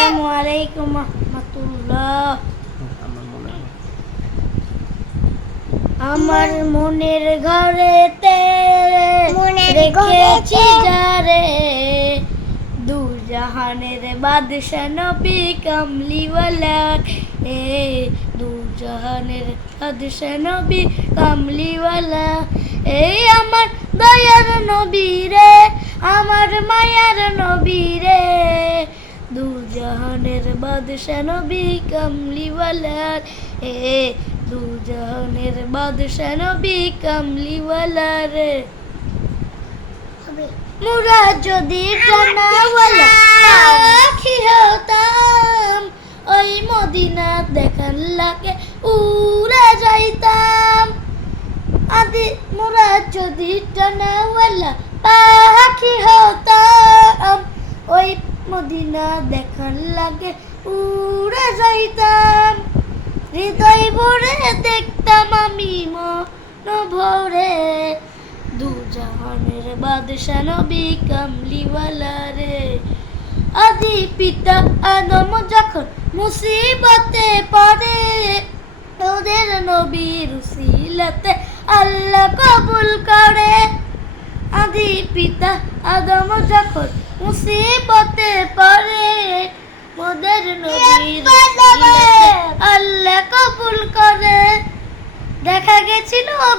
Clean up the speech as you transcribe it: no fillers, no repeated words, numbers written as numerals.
আসসালামু আলাইকুম রাহমাতুল্লাহ। আমার মনের ঘরেতে রেখেছি যারে, দু জাহানের বাদশা নবী কামলিওয়ালা, দু জাহানের বাদশা নবী কামলিওয়ালা। এই আমার দয়ার নবী রে, আমার মায়ার নবী রে, দু জাহানের বাদশা নবী কামলিওয়ালা, দু জাহানের বাদশা নবী কামলিওয়ালা রে। মোরা যদি টানাওয়ালা পাখি হতাম, ওই মদিনা দেখার লাগে উড়ে যাইতাম। আদি মোরা যদি টানাওয়ালা পাখি হতাম, ওই মদিনা দেখার লাগে উড়ে যাইতাম। হৃদয় ভরে দেখতাম আমি মন ভরে, দু জাহানের বাদশা নবী কামলিওয়ালা রে। আদি পিতা আদম যখন মুসিবতে পড়ে, ওদের নবীর উসিলাতে আল্লাহ কবুল করে। আদি পিতা আদম যখন মুসিবতে পড়ে, ওদের নবীর উসিলাতে আল্লাহ কবুল করে। দেখা গেছিল